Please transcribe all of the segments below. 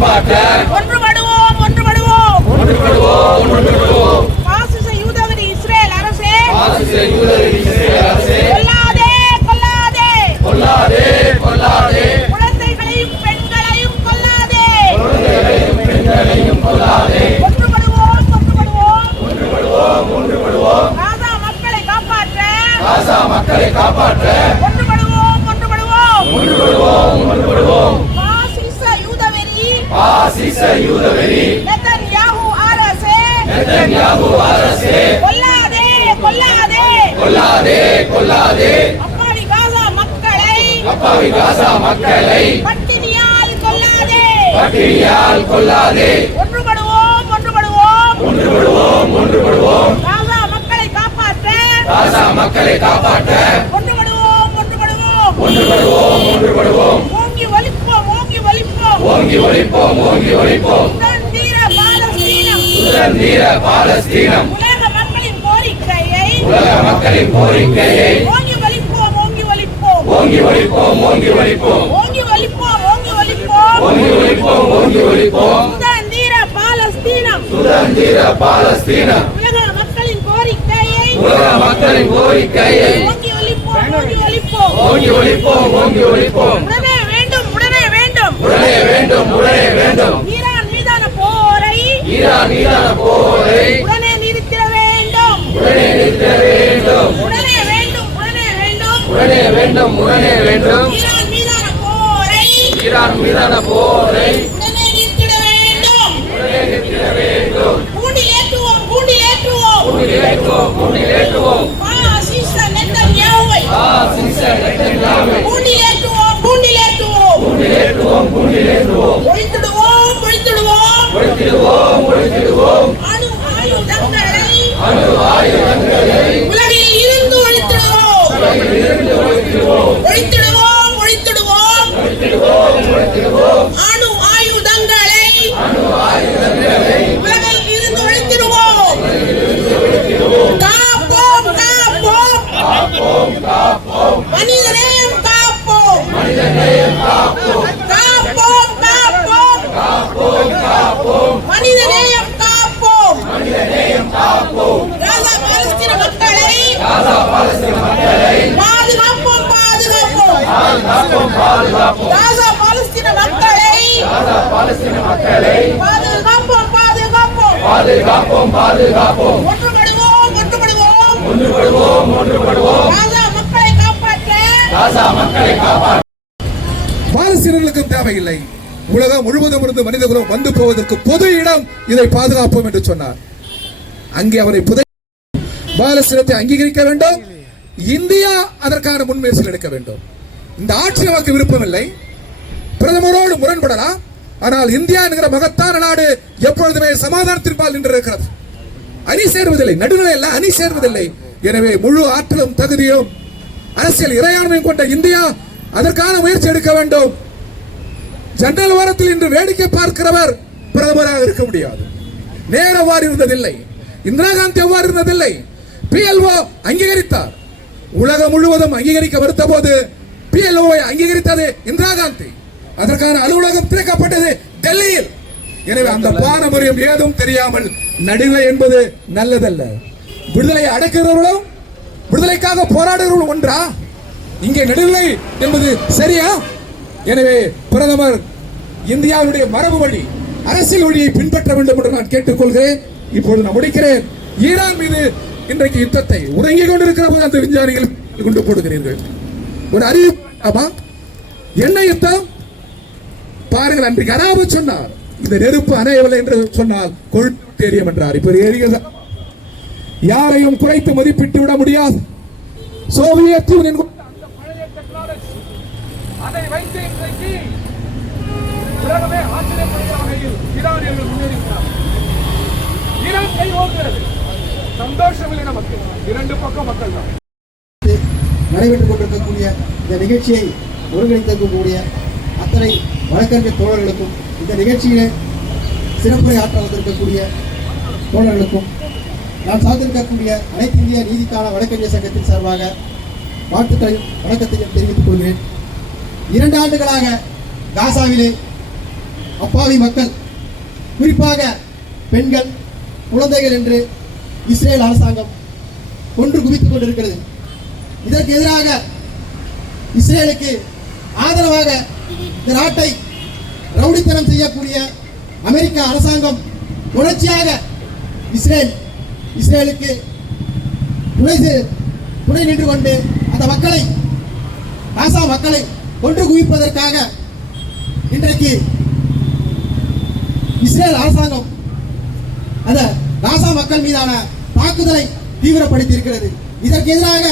காப்பாற்ற ஒன்றுபடுவோம் ஒன்றுபடுவோம். ஒன்றுபடுவோம் ஒன்றுபடுவோம். பாசிச யூதவரி இஸ்ரேல் அரசே. பாசிச யூதரை இஸ்ரேல் அரசே. கொல்லாதே கொல்லாதே. கொல்லாதே கொல்லாதே. குழந்தைகளையும் பெண்களையும் கொல்லாதே. குழந்தைகளையும் பெண்களையும் கொல்லாதே. ஒன்றுபடுவோம் ஒன்றுபடுவோம். ஒன்றுபடுவோம் ஒன்றுபடுவோம். காசா மக்களை காப்பாற்ற. காசா மக்களை காப்பாற்ற. ஒன்றுபடுவோம் ஒன்றுபடுவோம். ஒன்றுபடுவோம் ஒன்றுபடுவோம். பாசிச யூதவெறி நெதன்யாஹு அரசே. நெத்தன்யாகு அரசே. கொல்லாதே கொல்லாதே. கொல்லாதே கொல்லாதே. அப்பாவி காசா மக்களை. அப்பாவி காசா மக்களை. பட்டினியால் கொல்லாதே. பட்டினியால் கொல்லாதே. ஒன்றுபடுவோம் ஒன்றுபடுவோம். ஒன்றுபடுவோம் ஒன்றுபடுவோம். காசா மக்களை காப்பாற்ற. காசா மக்களை காப்பாற்ற. ஒன்றுபடுவோம் ஒன்றுபடுவோம். ஒன்றுபடுவோம் ஒன்றுபடுவோம் ஓங்கி ஒலிப்போம் ஓங்கி ஒலிப்போம் ஓங்கி ஒழிப்போம் ஓங்கி ஒழிப்போம். சுதந்திர பாலஸ்தீனம். உலக மக்களின் கோரிக்கையை உலக மக்களின் கோரிக்கையை ஓங்கி ஒழிப்போம் ஓங்கி ஒழிப்போம். ஓங்கி ஒழிப்போம் ஓங்கி ஒழிப்போம். சுதந்திர பாலஸ்தீனம். சுதந்திர பாலஸ்தீனம். உலக மக்களின் கோரிக்கையை உலக மக்களின் கோரிக்கையை ஓங்கி ஒலிப்போம் ஓங்கி ஒழிப்போம். ஓங்கி ஒழிப்போம் உடனே வேண்டும் உடனே வேண்டும் உடனே வேண்டும் உடனே வேண்டும். ஈரான் மீதான போரை ஈரான் மீதான போரை உடனே நிறுத்திட வேண்டும். உடனே நிறுத்த வேண்டும். உடனே வேண்டும் உடனே வேண்டும். உடனே வேண்டும் உடனே வேண்டும். ஈரான் மீதான போரை ஈரான் மீதான போரை உடனே நிறுத்திட வேண்டும் உடனே நிறுத்திட வேண்டும் பூண்டில் ஏற்றுவோம் பூண்டில் ஏற்றுவோம் கூண்டிலேற்றுவோம் கூண்டிலேற்றுவோம் பாசிச நெத்தன்யாவை பாசிச நெத்தன்யாவை பூண்டில் ஏற்றுவோம் பூண்டில் ஏற்றுவோம் கூண்டிலேற்றுவோம் கூண்டிலேற்றுவோம் ஒழித்திடுவோம் ஒழித்திடுவோம் ஒழித்திடுவோம் ஒழித்திடுவோம் அணு ஆயுதங்களை அணு ஆயுதங்களை உலகில் இருந்து ஒழித்திடுவோம் இருந்து ஒழித்திடுவோம் ஒழித்திடுவோம் ஒழித்திடுவோம் ஒழித்திடுவோம் ஒழித்திடுவோம் அணு ஆயுதங்களை அணு ஆயுதங்களை உலகில் இருந்து ஒழித்திடுவோம் காப்போம் காப்போம் காப்போம் காப்போம் மனிதநேயம் காப்போம் மனிதநேயம் காப்போம் காப்போம் காப்போம் காப்போம் காப்போம் மனிதநேயம் காப்போம் மனிதநேயம் காப்போம் காசா பாலஸ்தீன மக்களை காசா பாலஸ்தீன மக்களை பாதுகாப்போம் பாதுகாப்போம் பாதுகாப்போம் பாதுகாப்போம். காசா பாலஸ்தீன மக்களை காசா பாலஸ்தீன மக்களை பாதுகாப்போம் பாதுகாப்போம். பாதுகாப்போம் பாதுகாப்போம். ஒன்றுபடுவோம் ஒன்றுபடுவோம். ஒன்றுபடுவோம் ஒன்றுபடுவோம். காசா மக்களை காப்பாற்ற. காசா மக்களை காப்பாற்ற. பாலஸ்தீனர்களுக்கும் தேவையில்லை. உலகம் முழுவதும் இருந்து மனிதகுலம் வந்து போவதற்கு பொது இடம் இதை பாதுகாப்போம் என்று சொன்னார். அங்கே அவரை புதை பாலஸ்தீனத்தை அங்கீகரிக்க வேண்டும். இந்தியா அதற்கான முன்முயற்சிகள் எடுக்க வேண்டும். இந்த ஆட்சி நமக்கு விருப்பமில்லை. பிரதமரோடு முரண்படலாம். ஆனால் இந்தியா என்கிற மகத்தான நாடு எப்பொழுதுமே சமாதானத்தின்பால் நின்றிருக்கிறது. அணி சேர்வதில்லை. நடுநிலை அல்ல அணி சேர்வதில்லை. எனவே முழு ஆற்றலும் தகுதியும் அரசியல் இறையாண்மையும் கொண்ட இந்தியா அதற்கான முயற்சி எடுக்க வேண்டும். ஜன்னல் வாரத்தில் இன்று வேடிக்கை பார்க்கிறவர் பிரதமராக இருக்க முடியாது. நேர அவ்வாறு இருந்ததில்லை இந்திரா காந்தி அவ்வாறு இருந்ததில்லை. பிஎல்ஓ அங்கீகரித்தார். உலகம் முழுவதும் அங்கீகரிக்க மறுத்த போது பிஎல்ஓவை அங்கீகரித்தது இந்திரா காந்தி. அதற்கான அலுவலகம் திறக்கப்பட்டது டெல்லியில். எனவே அந்த பாரம்பரியம் ஏதும் தெரியாமல் நடுநிலை என்பது நல்லதல்ல. விடுதலையை அடக்குகிறவர்களும் விடுதலைக்காக போராடுகிறவர்களும் ஒன்றா? இங்கே நடுநிலை என்பது சரியா? எனவே பிரதமர் இந்தியாவுடைய மரபு வழி அரசியல் வழியை பின்பற்ற வேண்டும் என்று நான் கேட்டுக்கொள்கிறேன். இப்பொழுது நான் முடிக்கிறேன். ஈரான் மீது இன்றைக்கு யுத்தத்தை உறங்கிக் கொண்டிருக்கிற போது அந்த விஞ்ஞானிகள் கொண்டு போடுகிறீர்கள். ஒரு அறிவிப்பு ஆமா? என்ன யுத்தம் பாருங்கள் அன்றைக்கு அராபு சொன்னார். இந்த நெருப்பு அணையவில்லை என்று சொன்னால் கொழுத்து எரியும் என்றார். இப்ப எரிகிறதா யாரையும் குறைத்து மதிப்பிட்டு விட முடியாது. சோவியத் யூனியன் அதை வைத்து இன்றைக்கு உலகமே ஆச்சரியப்படுகிற வகையில் ஈரானியர்கள் முன்னேறுகிறார் ஈரான் கை ஓங்குகிறது சந்தோஷம் இல்லை நமக்கு. இரண்டு பக்கம் மக்கள் தான் நடைபெற்றுக் கொண்டிருக்கக்கூடிய இந்த நிகழ்ச்சியை ஒருங்கிணைத்திருக்கக்கூடிய அத்தனை வழக்கறிஞர் தோழர்களுக்கும் இந்த நிகழ்ச்சியிலே சிறப்புரை ஆற்ற வந்திருக்கக்கூடிய தோழர்களுக்கும் நான் சார்ந்திருக்கக்கூடிய அனைத்து இந்திய நீதிக்கான வழக்கறிஞர் சங்கத்தின் சார்பாக வாழ்த்துக்களையும் வணக்கத்தையும் தெரிவித்துக் கொள்கிறேன். இரண்டு ஆண்டுகளாக காசாவிலே அப்பாவி மக்கள் குறிப்பாக பெண்கள் குழந்தைகள் என்று இஸ்ரேல் அரசாங்கம் கொன்று குவித்துக் கொண்டிருக்கிறது. இதற்கு எதிராக இஸ்ரேலுக்கு ஆதரவாக இந்த நாட்டை ரவுடித்தனம் செய்யக்கூடிய அமெரிக்க அரசாங்கம் தொடர்ச்சியாக இஸ்ரேல் இஸ்ரேலுக்கு துணை துணை நின்று கொண்டு அந்த மக்களை காசா மக்களை கொன்று குவிப்பதற்காக இன்றைக்கு இஸ்ரேல் அரசாங்கம் அந்த காசா மக்கள் மீதான தாக்குதலை தீவிரப்படுத்தி இருக்கிறது இதற்கு எதிராக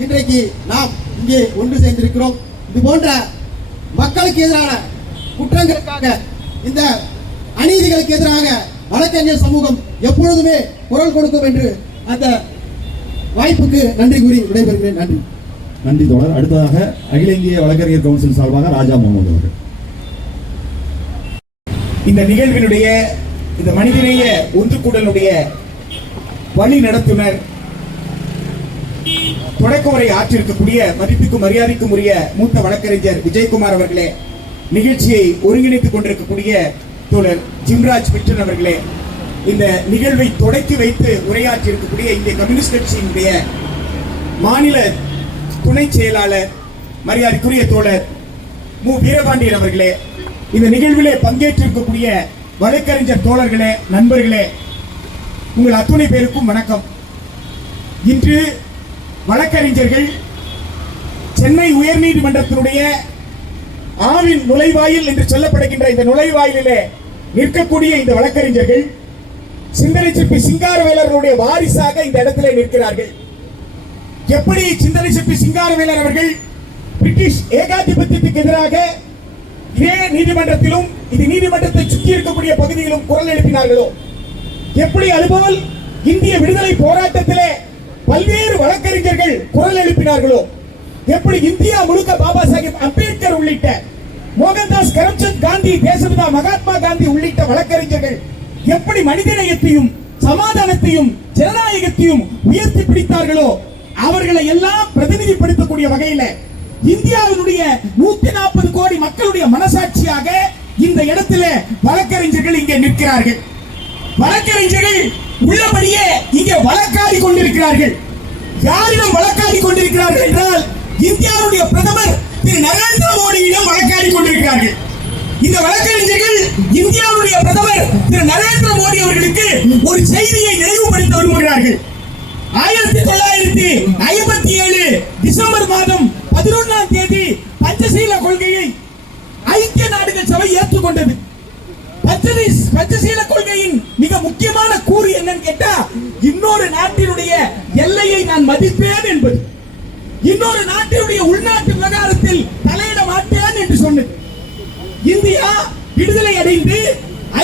இன்றைக்கு நாம் இங்கே ஒன்று சேர்ந்திருக்கிறோம். இது போன்ற மக்களுக்கு எதிரான குற்றங்களுக்காக இந்த அநீதிகளுக்கு எதிராக வழக்கறிஞர் சமூகம் எப்பொழுதுமே குரல் கொடுக்கும் என்று அந்த வாய்ப்புக்கு நன்றி கூறி விடைபெறுகிறேன். நன்றி. நன்றி தோழர். அடுத்ததாக அகில இந்திய வழக்கறிஞர் கவுன்சில் சார்பாக ராஜா முகமது அவர்கள். இந்த நிகழ்வினுடைய இந்த மனிதநேய ஒன்றுகூடலுடைய வழி நடத்துனர் தொடக்க உரை ஆற்றிருக்கக்கூடிய மதிப்புக்கும் மரியாதைக்கும் உரிய மூத்த வழக்கறிஞர் விஜயகுமார் அவர்களே நிகழ்ச்சியை ஒருங்கிணைத்துக் கொண்டிருக்கக்கூடிய தோழர் ஜிம்ராஜ் பிட்டன் அவர்களே இந்த நிகழ்வை தொடக்கி வைத்து உரையாற்றி இருக்கக்கூடிய இந்திய கம்யூனிஸ்ட் கட்சியினுடைய மாநில துணை செயலாளர் மரியாதைக்குரிய தோழர் மு. வீரபாண்டியன் அவர்களே இந்த நிகழ்விலே பங்கேற்றிருக்கக்கூடிய வழக்கறிஞர் தோழர்களே நண்பர்களே உங்கள் அத்துணை பேருக்கும் வணக்கம். இன்று வழக்கறிஞர்கள் சென்னை உயர்நீதிமன்றத்தினுடைய ஆவின் நுழைவாயில் என்று சொல்லப்படுகின்ற இந்த நுழைவாயிலே நிற்கக்கூடிய இந்த வழக்கறிஞர்கள் சிந்தனை சிற்பி சிங்காரவேலருடைய வாரிசாக இந்த இடத்திலே நிற்கிறார்கள். எப்படி சிந்தனை சிற்பி சிங்காரவேலர் அவர்கள் பிரிட்டிஷ் ஏகாதிபத்தியத்துக்கு எதிராக இதே நீதிமன்றத்திலும் இது நீதிமன்றத்தை சுற்றி இருக்கக்கூடிய பகுதியிலும் குரல் எழுப்பினார்களோ? எப்படி அதுபோல் இந்திய விடுதலை போராட்டத்திலே பல்வேறு வழக்கறிஞர்கள் குரல் எழுப்பினார்களோ? எப்படி இந்தியா முழுக்க பாபா சாஹிப் அம்பேத்கர் உள்ளிட்ட மோகன்தாஸ் கரம்சந்த் காந்தி தேசபிதா மகாத்மா காந்தி உள்ளிட்ட வழக்கறிஞர்கள் எப்படி மனிதநேயத்தையும் சமாதானத்தையும் ஜனநாயகத்தையும் உயர்த்தி பிடித்தார்களோ அவர்களை எல்லாம் பிரதிநிதிப்படுத்தக்கூடிய வகையில இந்தியாவினுடைய நூத்தி நாற்பது கோடி மக்களுடைய மனசாட்சியாக இந்த இடத்துல வழக்கறிஞர்கள் இங்கே நிற்கிறார்கள். வழக்கறிஞர்கள் உள்ளபடியே இங்கே வழக்காடி கொண்டிருக்கிறார்கள். யாரிடம் வழக்காடி கொண்டிருக்கிறார்கள் என்றால் இந்தியாவுடைய பிரதமர் திரு நரேந்திர மோடியிடம் வழக்காடி கொண்டிருக்கிறார்கள். இந்த வழக்கறிஞர்கள் இந்தியாவுடைய பிரதமர் திரு நரேந்திர மோடி அவர்களுக்கு ஒரு செய்தியை நினைவுபடுத்த விரும்புகிறார்கள். ஆயிரத்தி தொள்ளாயிரத்தி ஐம்பத்தி ஏழு டிசம்பர் மாதம் பதினொன்றாம் தேதி பஞ்சசீல கொள்கையை ஐக்கிய நாடுகள் சபை ஏற்றுக்கொண்டது. பஞ்சசீல கொள்கையின் மிக முக்கியமான கூறு என்னன்னு கேட்டா இன்னொரு நாட்டினுடைய எல்லையை நான் மதிப்பேன் என்பது. இன்னொரு நாட்டினுடைய உள்நாட்டு விவகாரத்தில் தலையிட மாட்டேன் என்று சொன்னது. இந்தியா விடுதலை அடைந்து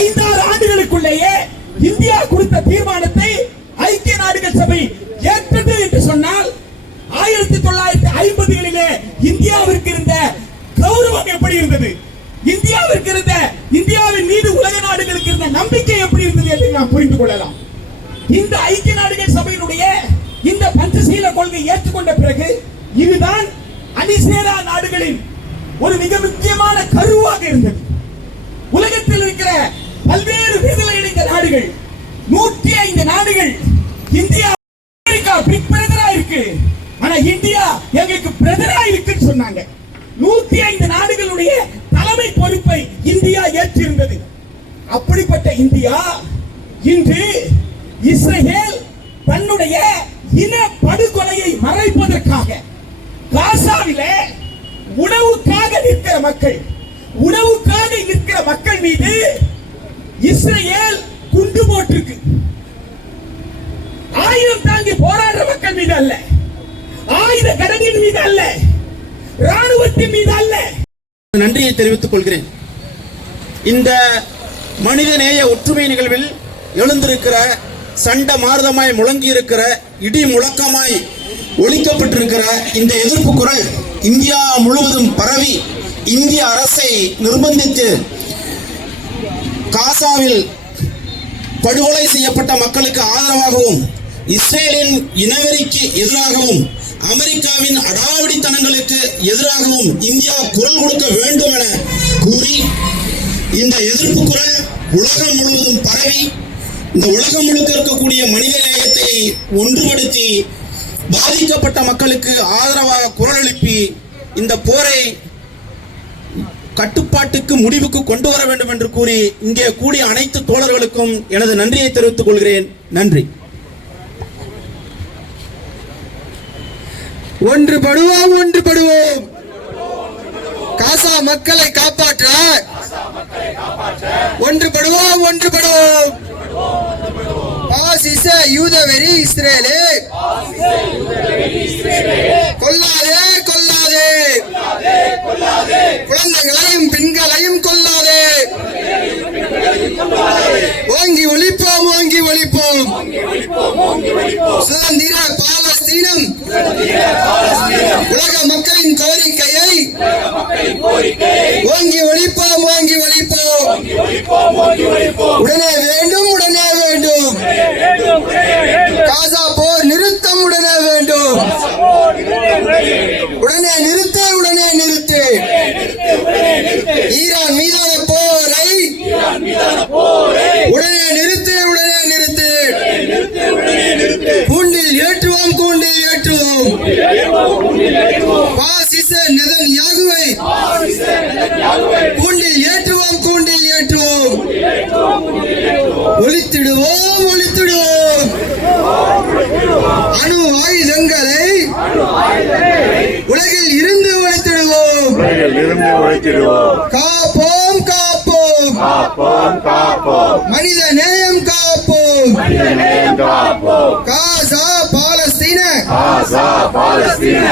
ஐந்தாறு ஆண்டுகளுக்குள்ளேயே இந்தியா கொடுத்த தீர்மானத்தை ஐக்கிய நாடுகள் சபை ஏற்றது என்று சொன்னால் ஆயிரத்தி தொள்ளாயிரத்தி ஐம்பதுகளிலே இந்தியாவிற்கு இருந்த கௌரவம் எப்படி இருந்தது? இந்தியாவிற்கு இருந்த இந்தியாவின் மீது உலக நாடுகளுக்கு இருந்த நம்பிக்கை எப்படி இருந்தது என்று நாம் புரிந்து கொள்ளலாம். இந்த ஐக்கிய நாடுகள் சபையினுடைய இந்த பஞ்சசீல கொள்கை ஏற்றுக்கொண்ட பிறகு இதுதான் அணிசேரா நாடுகளின் ஒரு மிக முக்கியமான கருவாக இருந்தது. உலகத்தில் இருக்கிற பல்வேறு விடுதலை அடைந்த நாடுகள் நூற்றி ஐந்து நாடுகள் இந்தியா அமெரிக்கா பிக் பிரதரா இருக்கு. ஆனா இந்தியா எங்களுக்கு பிரதரா இருக்குன்னு சொன்னாங்க. நூத்தி ஐந்து நாடுகளுடைய தலைமை பொறுப்பை இந்தியா ஏற்றிருந்தது. அப்படிப்பட்ட இந்தியா இன்று இஸ்ரேல் தன்னுடைய இன படுகொலையை மறைப்பதற்காக காசாவில உணவுக்காக நிற்கிற மக்கள் உணவுக்காக நிற்கிற மக்கள் மீது இஸ்ரேல் குண்டு போட்டிருக்கு. ஆயுதம் தாங்கி போராடுற மக்கள் மீது அல்ல ஆயுத கடனின் மீது அல்ல ராணுவத்தின் மீது அல்ல. நன்றியை தெரிவித்துக் கொள்கிறேன். இந்த மனிதநேய ஒற்றுமை நிகழ்வில் எழுந்திருக்கிற சண்ட மாரதமாய் முழங்கி இருக்கிற இடி முழக்கமாய் ஒழிக்கப்பட்டிருக்கிற இந்த எதிர்ப்பு குரல் இந்தியா முழுவதும் பரவி இந்திய அரசை நிர்பந்தித்து காசாவில் படுகொலை செய்யப்பட்ட மக்களுக்கு ஆதரவாகவும் இஸ்ரேலின் இனவெறிக்கு எதிராகவும் அமெரிக்காவின் அடாவடித்தனங்களுக்கு எதிராகவும் இந்தியா குரல் கொடுக்க வேண்டும் என கூறி இந்த எதிர்ப்பு குரல் உலகம் முழுவதும் பரவி இந்த உலகம் முழுக்க இருக்கக்கூடிய மனித நேயத்தை ஒன்றுபடுத்தி பாதிக்கப்பட்ட மக்களுக்கு ஆதரவாக குரல் எழுப்பி இந்த போரை கட்டுப்பாட்டுக்கு முடிவுக்கு கொண்டு வர வேண்டும் என்று கூறி இங்கே கூடிய அனைத்து தோழர்களுக்கும் எனது நன்றியை தெரிவித்துக் கொள்கிறேன். நன்றி. ஒன்றுபடுவோம் ஒன்றுபடுவோம். காசா மக்களை காப்பாற்ற. ஒன்றுபடுவோம் ஒன்றுபடுவோம். பாசிச யூதவெறி இஸ்ரேலே கொல்லாதே கொல்லாதே குழந்தைகளையும் பெண்களையும் கொல்லாதே ஓங்கி ஒழிப்போம் ஓங்கி ஒழிப்போம் சுதந்திர பாலஸ்தீனம் உலக மக்களின் கோரிக்கையை ஓங்கி ஒழிப்போம் ஓங்கி ஒழிப்போம். உடனே வேண்டும் காசா போர் நிறுத்தம் உடனே வேண்டும் உடனே நிறுத்து உடனே நிறுத்து ஈரான் மீதான போரை உடனே நிறுத்து உடனே நிறுத்து கூண்டில் ஏற்றுவோம் கூண்டில் ஏற்றுவோம் பாசிச யாகுவை கூண்டில் ஏற்றுவோம் கூண்டில் ஏற்றுவோம். ஒழித்திடுவோம் ஒழித்திடுவோம் அணு ஆயுதங்களை உலகில் இருந்து ஒழித்திடுவோம் காப்போம் காப்போம். மனித நேயம் காப்போம். நேயம் காப்போம். காசா பாலஸ்தீன.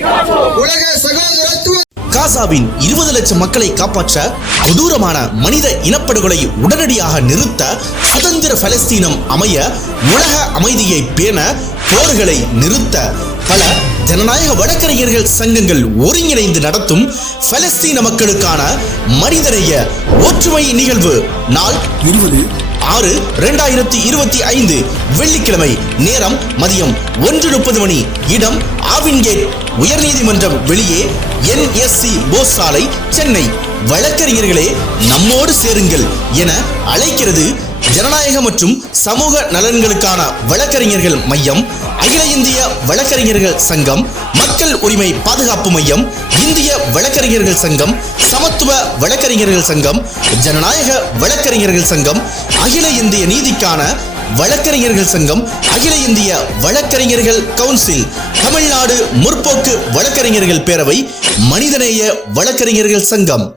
உலக சகோதரத்துவ காசாவின் இருபது லட்சம் மக்களை காப்பாற்ற கொடூரமான மனித இனப்படுகொலை உடனடியாக நிறுத்த சுதந்திர பலஸ்தீனம் அமைய உலக அமைதியை பேண போர்களை நிறுத்த பல ஜனநாயக வழக்கறிஞர்கள் சங்கங்கள் ஒருங்கிணைந்து நடத்தும் பலஸ்தீன மக்களுக்கான மனிதநேய ஒற்றுமை நிகழ்வு நாள் இருபது ஆறு இரண்டாயிரத்தி இருபத்தி ஐந்து வெள்ளிக்கிழமை நேரம் மதியம் ஒன்று முப்பது மணி இடம் ஆவின்கேட் உயர்நீதிமன்றம் வெளியே என்எஸ்சி போஸ் சாலை சென்னை. வழக்கறிஞர்களே நம்மோடு சேருங்கள் என அழைக்கிறது ஜனநாயக மற்றும் சமூக நலன்களுக்கான வழக்கறிஞர்கள் மையம் அகில இந்திய வழக்கறிஞர்கள் சங்கம் மக்கள் உரிமை பாதுகாப்பு மையம் இந்திய வழக்கறிஞர்கள் சங்கம் சமத்துவ வழக்கறிஞர்கள் சங்கம் ஜனநாயக வழக்கறிஞர்கள் சங்கம் அகில இந்திய நீதிக்கான வழக்கறிஞர்கள் சங்கம் அகில இந்திய வழக்கறிஞர்கள் கவுன்சில் தமிழ்நாடு முற்போக்கு வழக்கறிஞர்கள் பேரவை மனிதநேய வழக்கறிஞர்கள் சங்கம்.